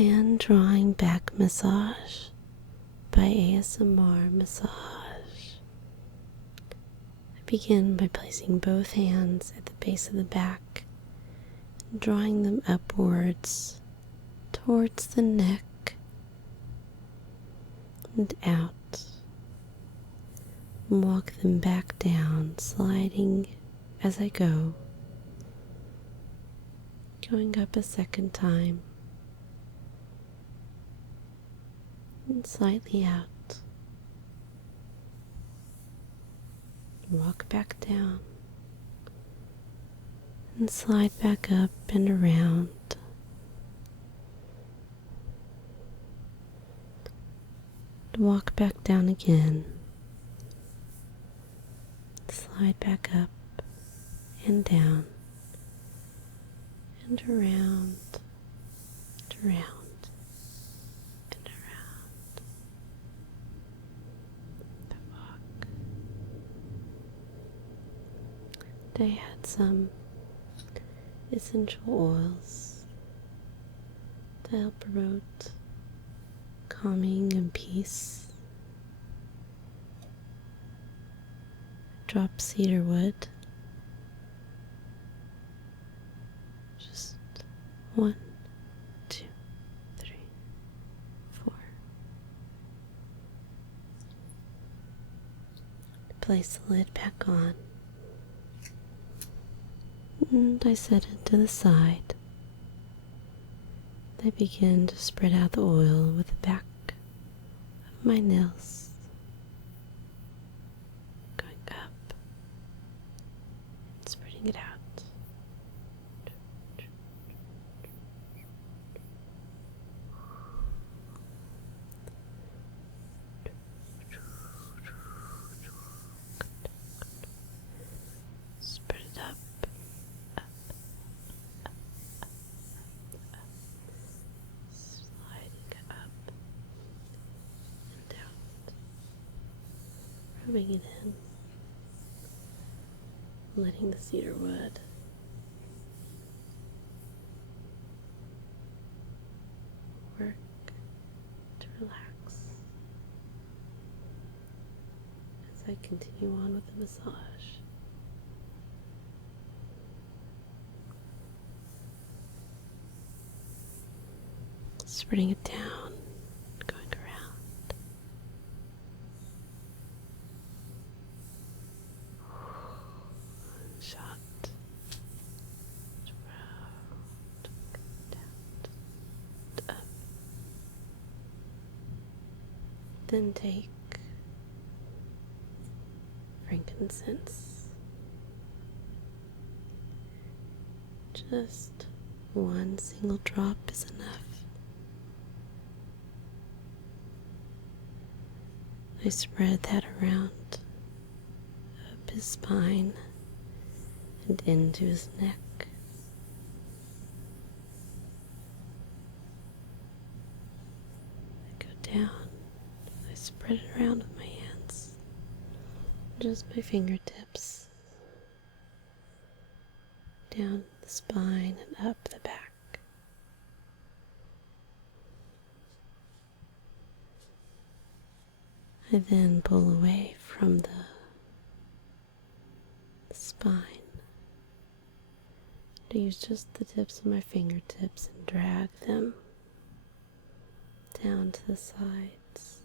and drawing back massage by ASMR Massage. I begin by placing both hands at the base of the back and drawing them upwards towards the neck and out. Walk them back down, sliding as I go, going up a second time and slightly out. Walk back down and slide back up and around. Walk back down again. Slide back up and down and around and around and around the walk. I had some essential oils to help promote calming and peace. Drop cedar wood. Just 1, 2, 3, 4. Place the lid back on. And I set it to the side. I begin to spread out the oil with the back of my nails, going up and spreading it out. Spread it up. Rubbing it in, letting the cedar wood work to relax as I continue on with the massage. Spreading it down, going around. Shot around, down, up. Then take frankincense. Just one single drop is enough. I spread that around up his spine and into his neck. I go down, I spread it around with my hands, just my fingertips, down the spine and up the back. I then pull away from the spine. I use just the tips of my fingertips and drag them down to the sides.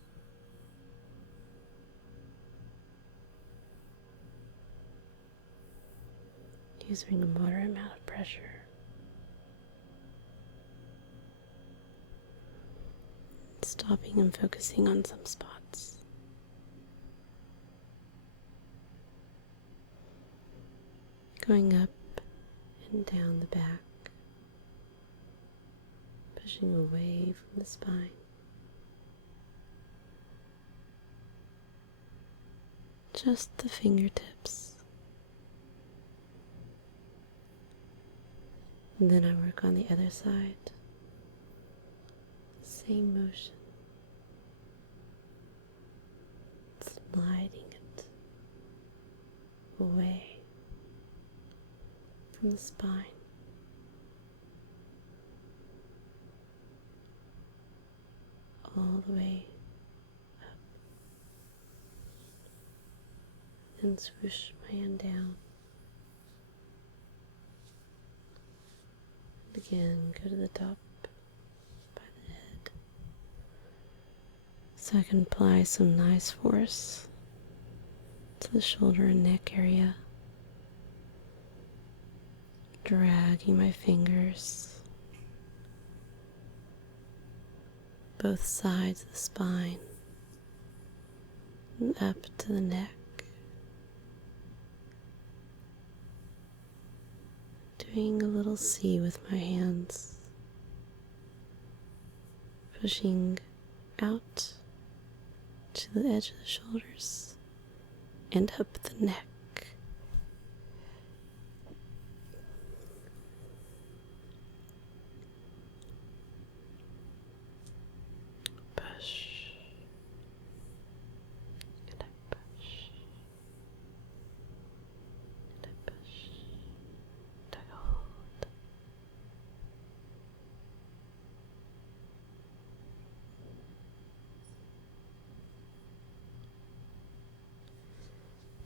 Using a moderate amount of pressure. Stopping and focusing on some spots. Going up and down the back, pushing away from the spine. Just the fingertips. And then I work on the other side. Same motion. Sliding it away from the spine. all the way up. Then swoosh my hand down. And again, go to the top by the head. So I can apply some nice force to the shoulder and neck area. Dragging my fingers both sides of the spine and up to the neck. Doing a little C with my hands, pushing out to the edge of the shoulders and up the neck. Push and I push and I push and I hold.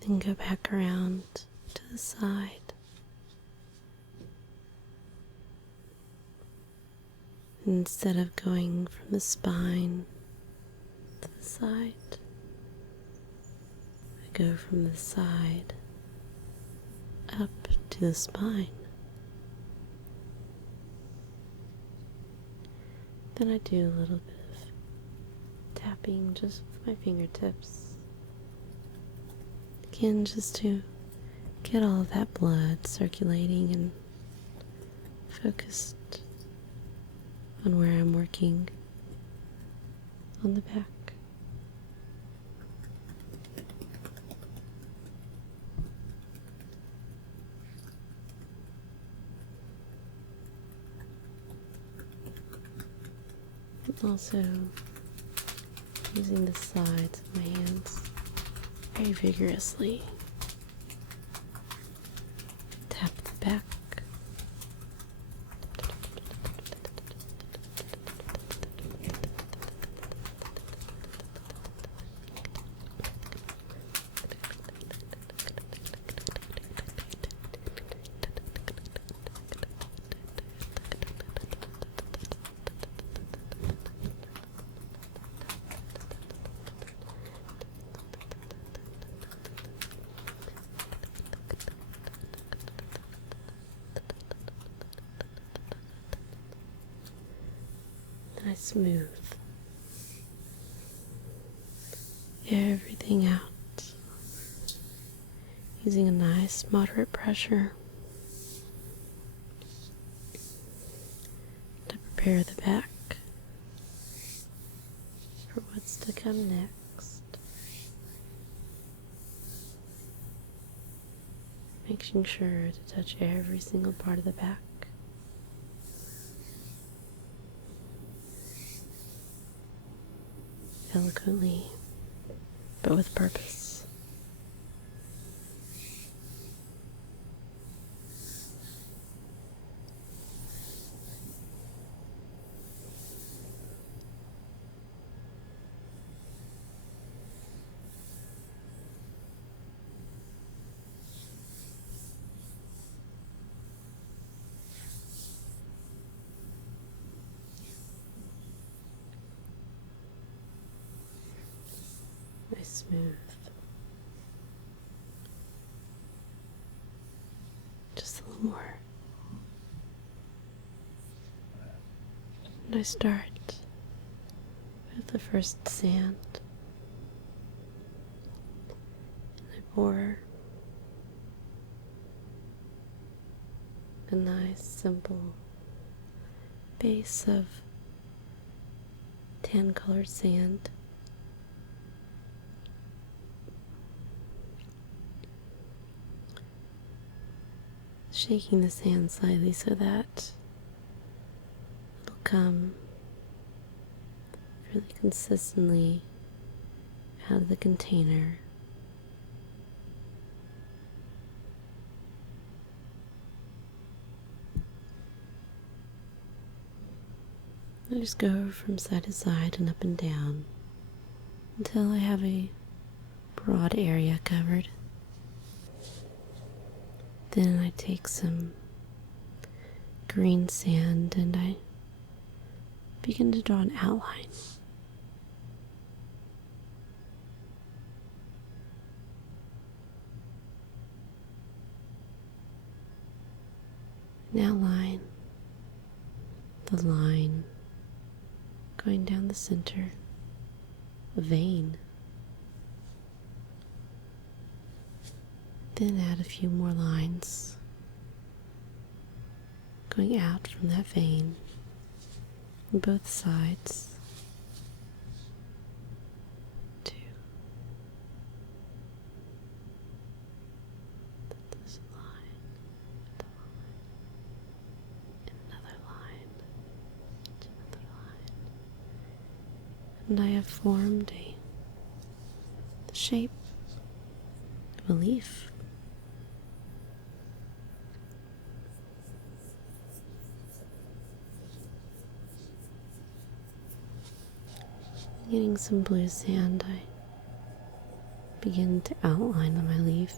Then go back around to the side. Instead of going from the spine to the side, I go from the side up to the spine. Then I do a little bit of tapping just with my fingertips. Again, just to get all of that blood circulating and focused on where I'm working on the back. And also using the sides of my hands very vigorously. Tap the back. And I smooth everything out using a nice moderate pressure to prepare the back for what's to come next. Making sure to touch every single part of the back. Eloquently, but with purpose. Nice smooth. Just a little more. And I start with the first sand. And I pour a nice simple base of tan colored sand. Shaking the sand slightly so that it'll come really consistently out of the container. I just go from side to side and up and down until I have a broad area covered. Then I take some green sand and I begin to draw an outline. An outline, the line going down the center, a vein. Then add a few more lines going out from that vein on both sides. 2. This line, another line, another line. And I have formed the shape of a leaf. Getting some blue sand, I begin to outline on my leaf.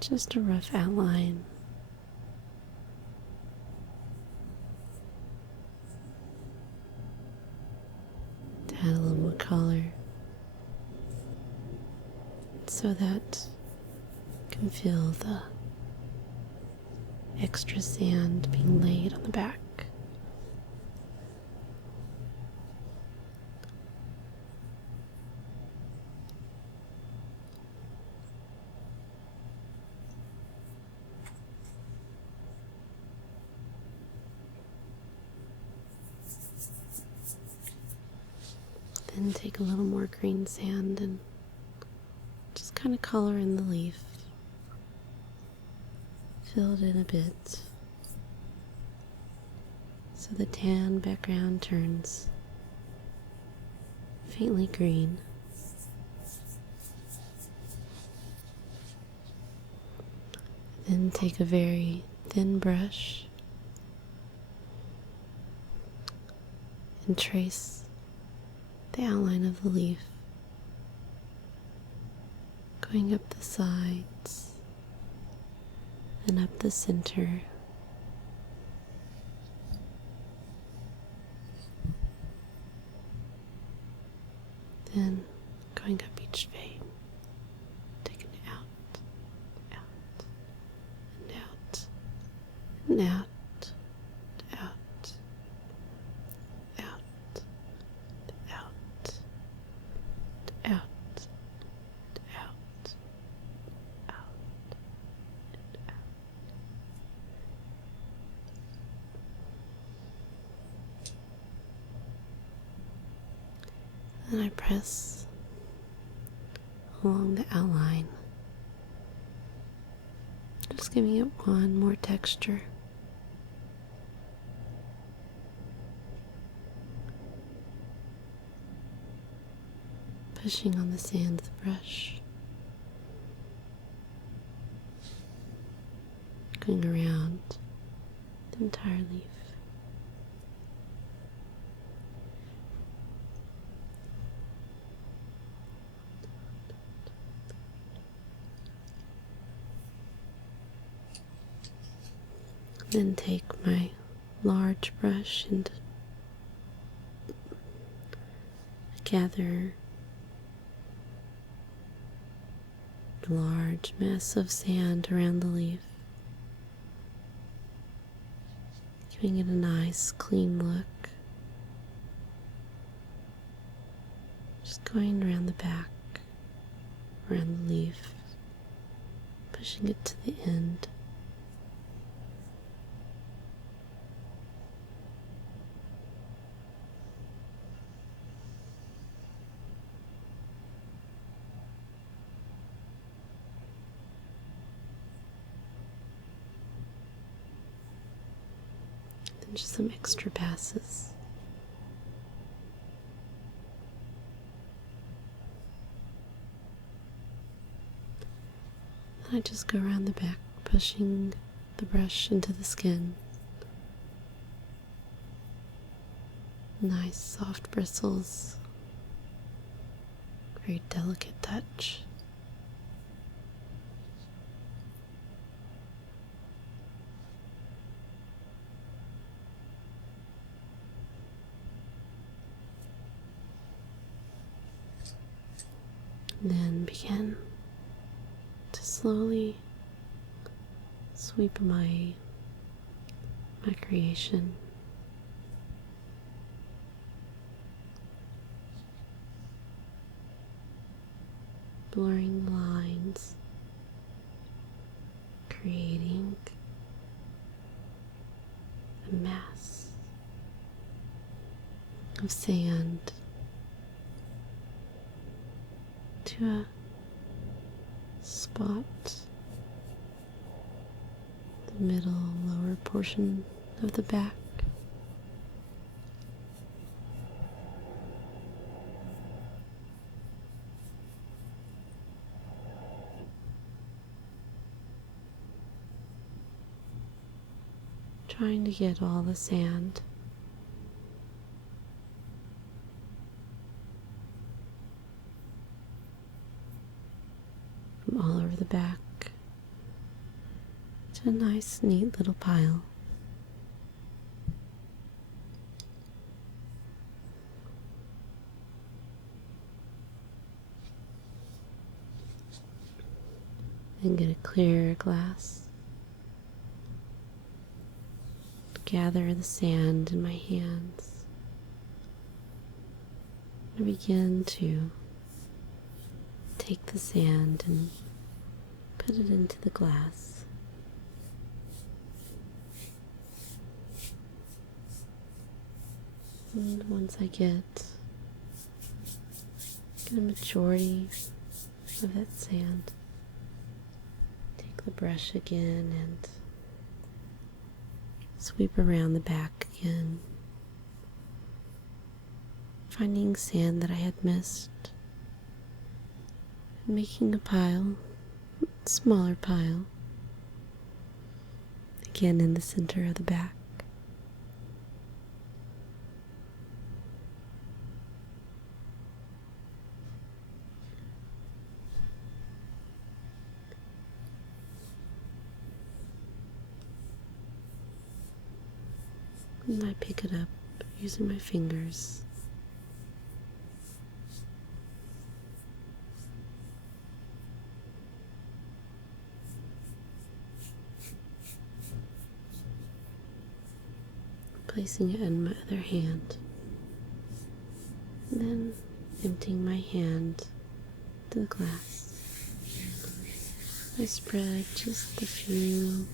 Just a rough outline. To add a little more color so that you can feel the extra sand being laid on the back. Then take a little more green sand and just kind of color in the leaf. Fill it in a bit so the tan background turns faintly green. Then take a very thin brush and trace the outline of the leaf, going up the sides and up the center. Then going up each vein, taking it out, out, and out, and out, out, out, out, out, out, out. Then I press along the outline, just giving it one more texture. Pushing on the sand with the brush, going around the entire leaf. Then take my large brush and gather a large mass of sand around the leaf, giving it a nice clean look. Just going around the back, around the leaf, pushing it to the end. Just some extra passes. And I just go around the back pushing the brush into the skin. Nice soft bristles, very delicate touch. And then begin to slowly sweep my creation. Blurring the lines, creating a mass of sand to a spot, the middle lower portion of the back. Trying to get all the sand from all over the back to a nice, neat little pile. Then get a clear glass. Gather the sand in my hands and begin to take the sand and put it into the glass. And once I get a majority of that sand, take the brush again and sweep around the back again, finding sand that I had missed, and making a pile, a smaller pile, again in the center of the back. And I pick it up using my fingers. Placing it in my other hand. And then emptying my hand to the glass. I spread just a few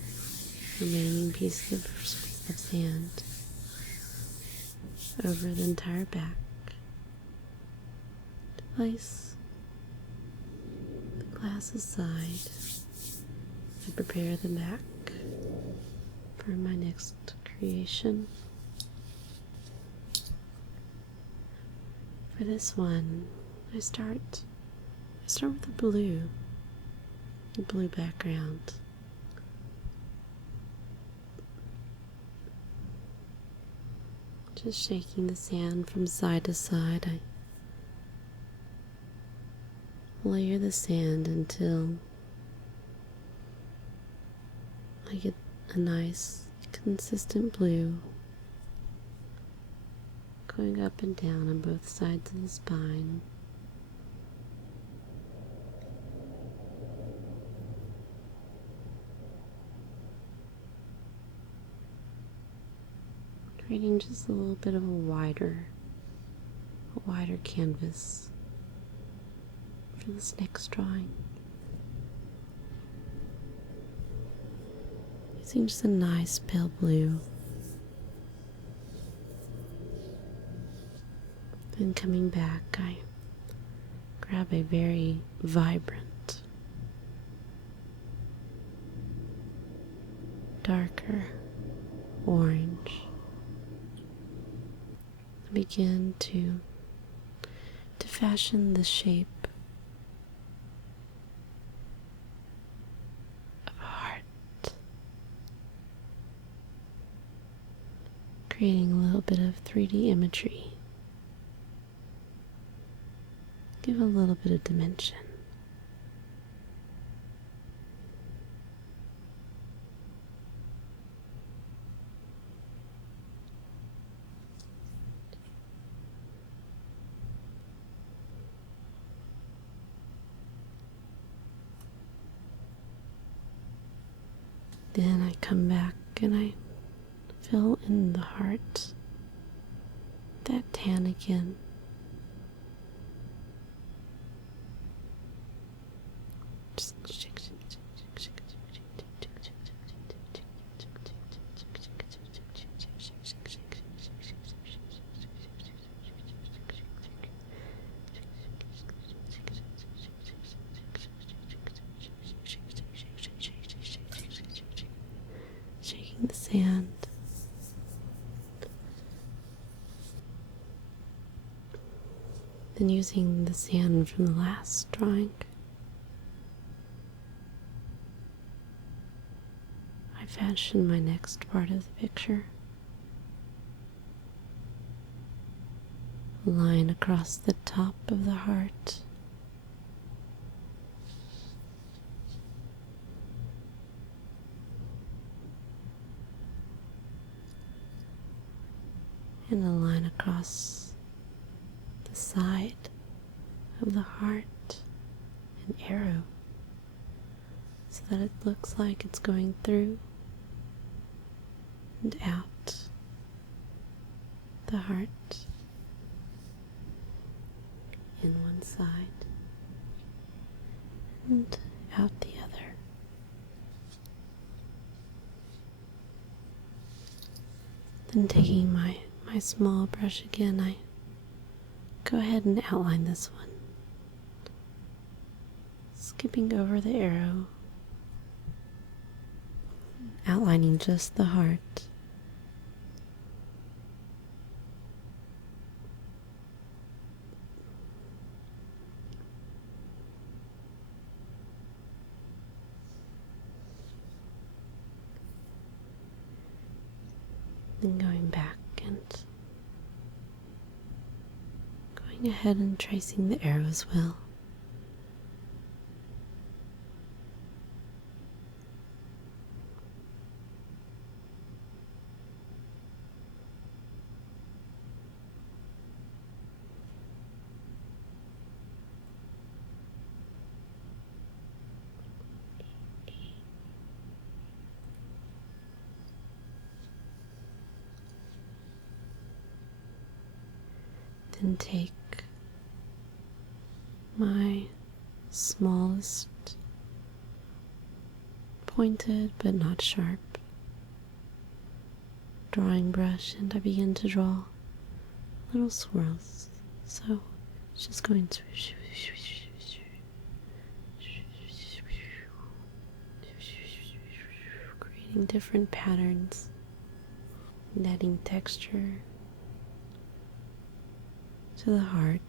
remaining pieces of sand over the entire back to place the glass aside and prepare the back for my next creation. For this one, I start with the blue background. Just shaking the sand from side to side, I layer the sand until I get a nice consistent blue going up and down on both sides of the spine. Creating just a little bit of a wider canvas for this next drawing. Using just a nice pale blue. Then coming back, I grab a very vibrant, darker orange. I begin to fashion the shape of a heart. creating a little bit of 3D imagery. Give a little bit of dimension. Then I come back and I fill in the heart, that tan again. Just shaking the sand. Then using the sand from the last drawing, I fashion my next part of the picture. A line across the top of the heart. And a line across the side of the heart, an arrow, so that it looks like it's going through and out the heart in one side and out the other. Then taking my small brush again, I go ahead and outline this one, skipping over the arrow, outlining just the heart. Then going back and going ahead and tracing the arrow as well. Then take my smallest pointed but not sharp drawing brush and I begin to draw little swirls. So it's just going to creating different patterns and adding texture to the heart.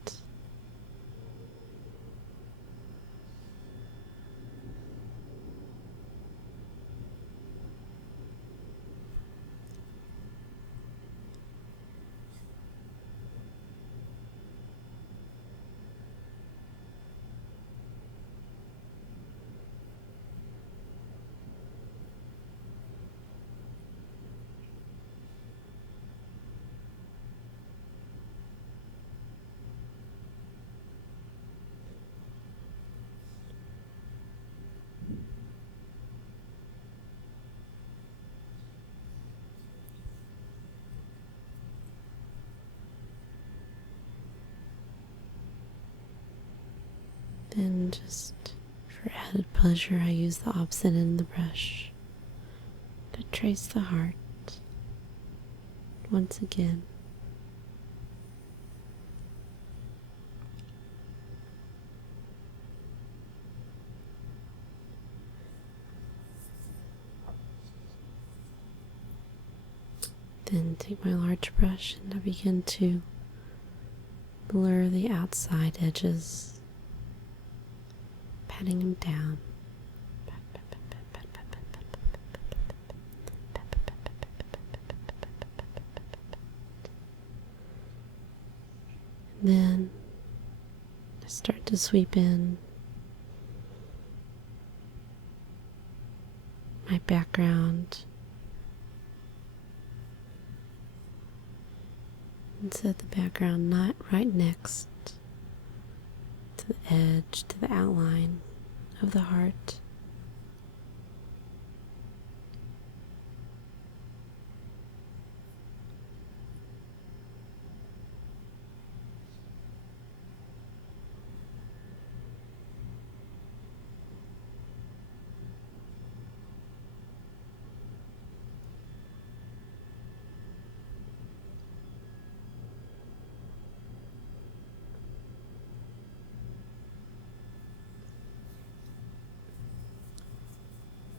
Then just for added pleasure, I use the opposite end of the brush to trace the heart once again. Then take my large brush and I begin to blur the outside edges, patting them down. Then I start to sweep in my background and set the background not right next to the edge, to the outline of the heart.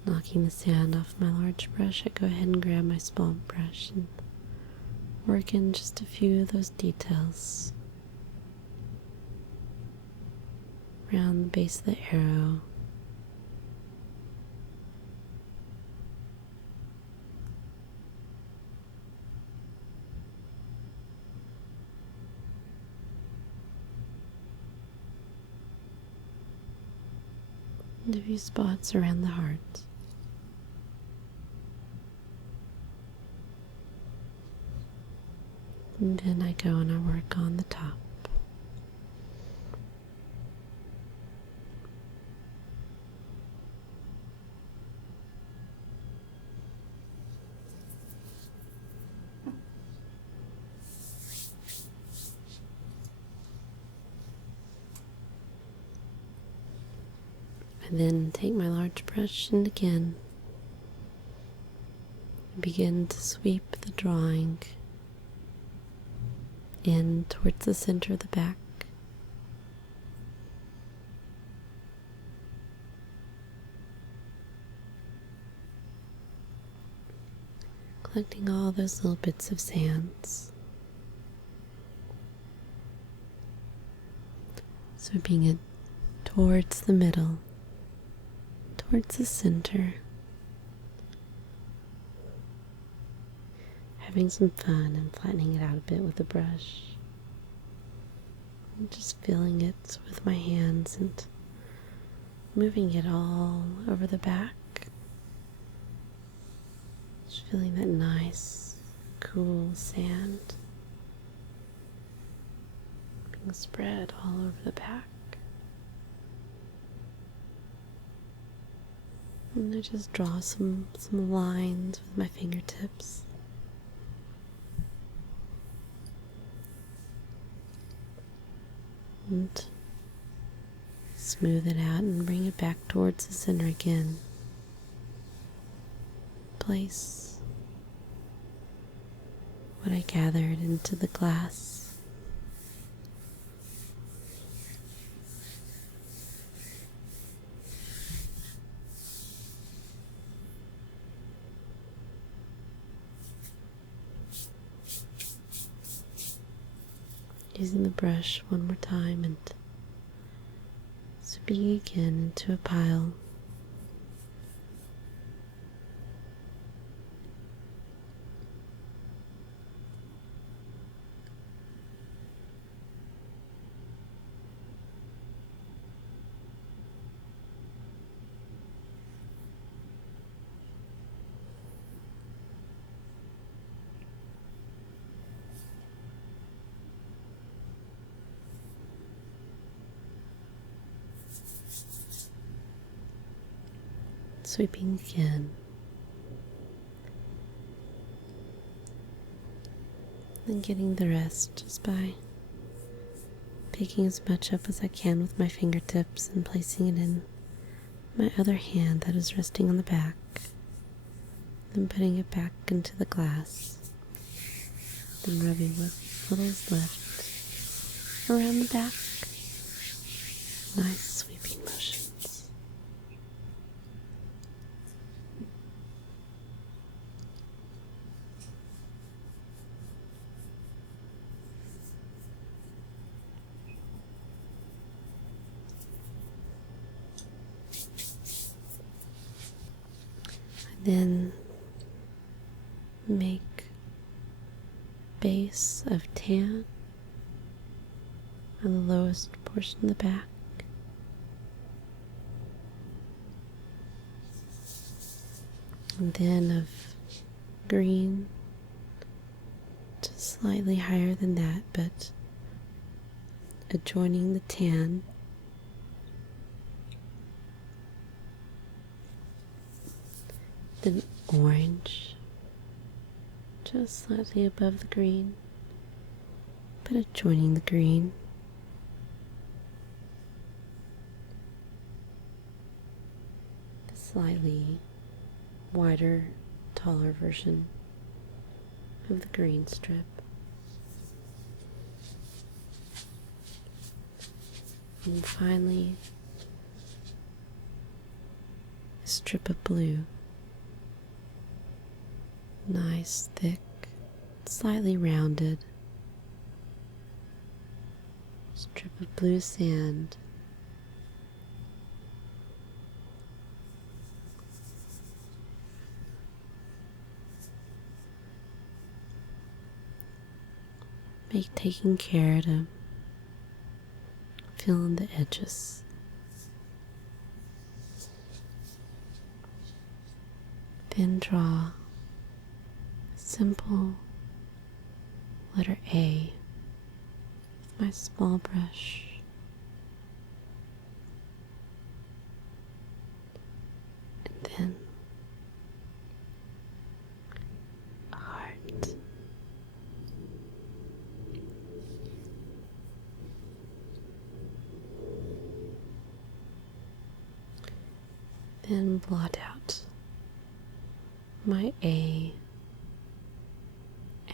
Knocking the sand off my large brush, I go ahead and grab my small brush and work in just a few of those details around the base of the arrow. And a few spots around the heart. And then I go and I work on the top. I then take my large brush and again begin to sweep the drawing in towards the center of the back. Collecting all those little bits of sands. Sweeping it towards the middle, towards the center. Having some fun and flattening it out a bit with a brush. And just feeling it with my hands and moving it all over the back. Just feeling that nice, cool sand being spread all over the back. And I just draw some lines with my fingertips. And smooth it out and bring it back towards the center again. Place what I gathered into the glass. Using the brush one more time and sweeping again into a pile. Sweeping again. And getting the rest just by picking as much up as I can with my fingertips and placing it in my other hand that is resting on the back. Then putting it back into the glass. Then rubbing what little is left around the back. Nice sweeping motions. Then make base of tan on the lowest portion of the back. And then of green, just slightly higher than that, but adjoining the tan. Then orange, just slightly above the green, but adjoining the green. A slightly wider, taller version of the green strip. And finally, a strip of blue. Nice, thick, slightly rounded strip of blue sand. Taking care to fill in the edges. Then draw a simple letter A with my small brush. And then a heart. Then blot out my A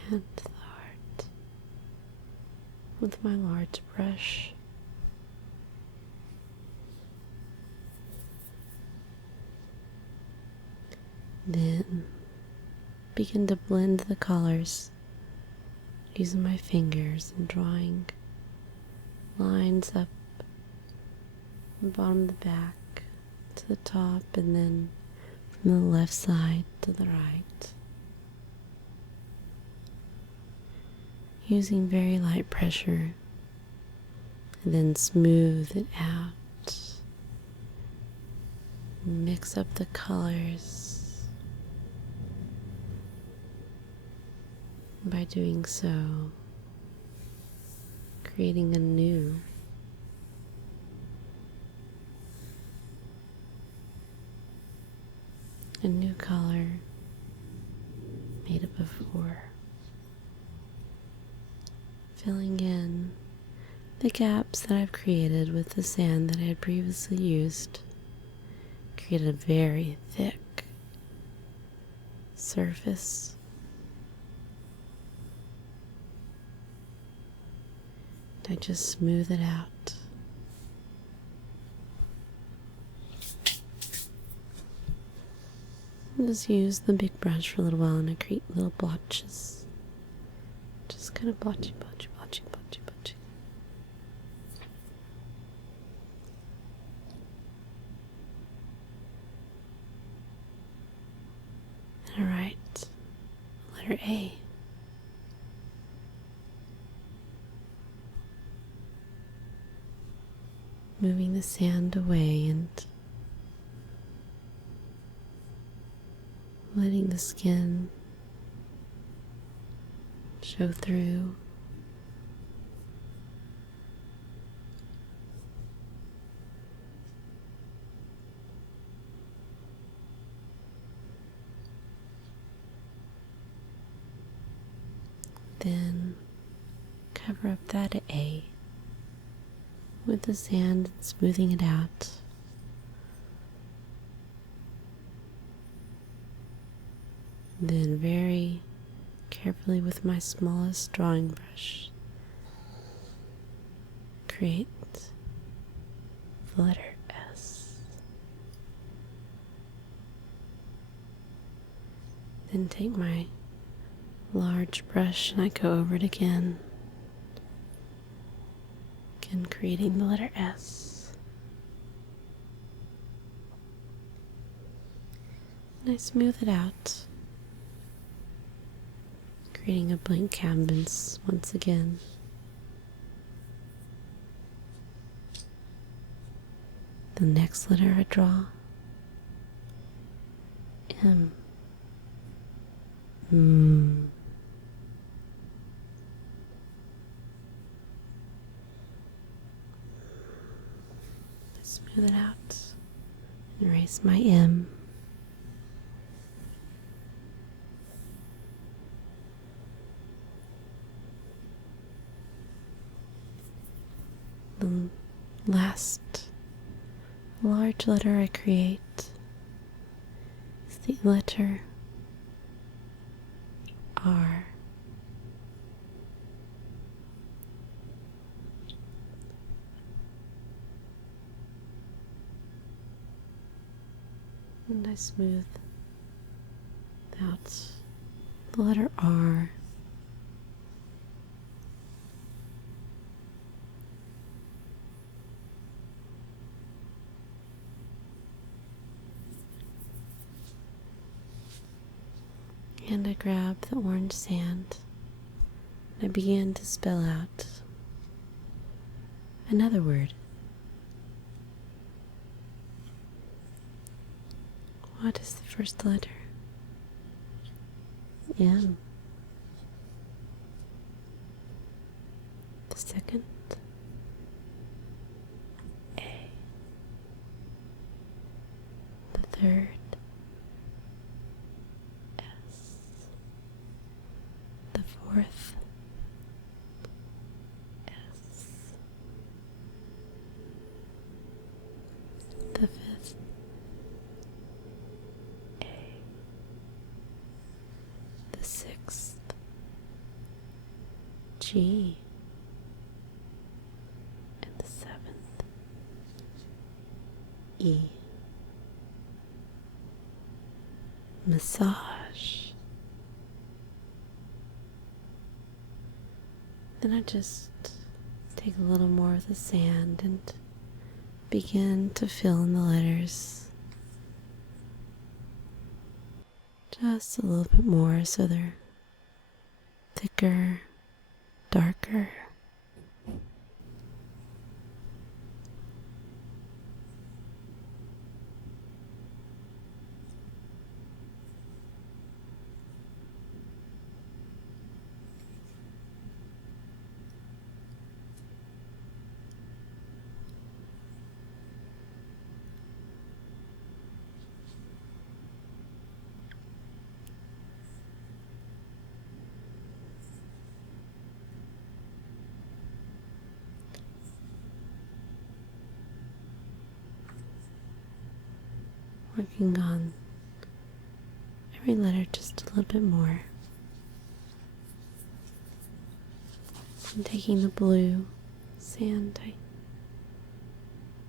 and the heart with my large brush. Then begin to blend the colors using my fingers and drawing lines up from the bottom of the back to the top, and then from the left side to the right, using very light pressure, and then smooth it out, mix up the colors. By doing so, creating a new color made up of four, filling in the gaps that I've created with the sand that I had previously used. Created a very thick surface. I just smooth it out. Just use the big brush for a little while and I create little blotches. Just kind of blotchy. And I write letter A. Moving the sand away and letting the skin show through. Then cover up that A with the sand and smoothing it out. Then very carefully with my smallest drawing brush, create the letter S. Then take my large brush and I go over it again. Again, creating the letter S. And I smooth it out, creating a blank canvas once again. The next letter I draw, M. Smooth it out. Erase my M. The last large letter I create is the letter R. And I smooth out the letter R. And I grab the orange sand and I begin to spell out another word. What is the first letter? M. The second? A. The third? S. The fourth? S. The fifth? The sixth, G, and the seventh, E. Massage. Then I just take a little more of the sand and begin to fill in the letters. Just a little bit more so they're thicker, darker. Working on every letter just a little bit more. And taking the blue sand, I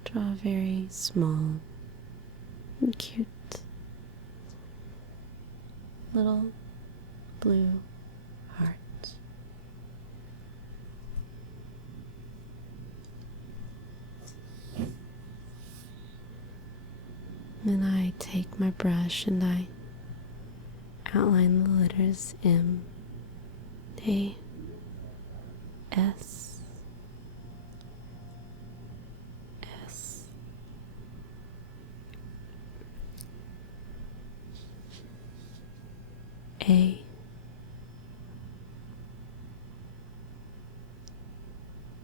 draw a very small and cute little blue heart. Then I take my brush and I outline the letters M, A, S, S, A,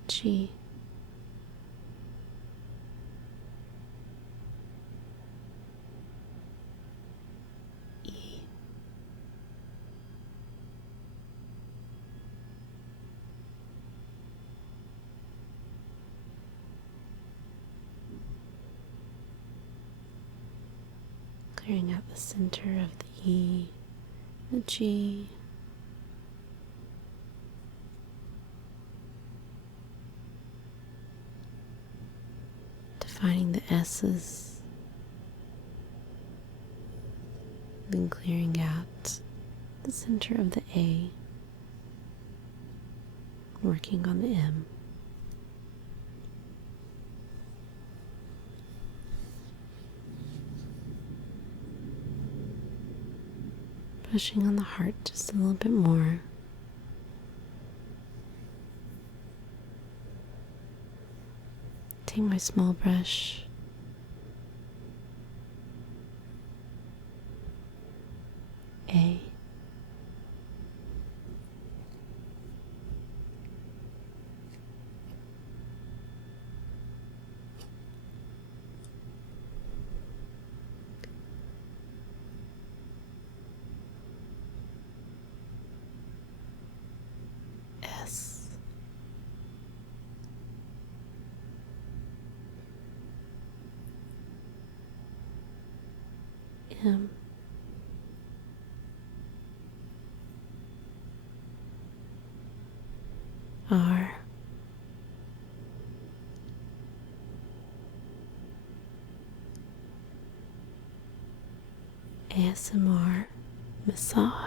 G, E, clearing out the center of the E, the G, defining the S's, then clearing out the center of the A, working on the M. Pushing on the heart just a little bit more. Take my small brush A. S. M. R. ASMR massage.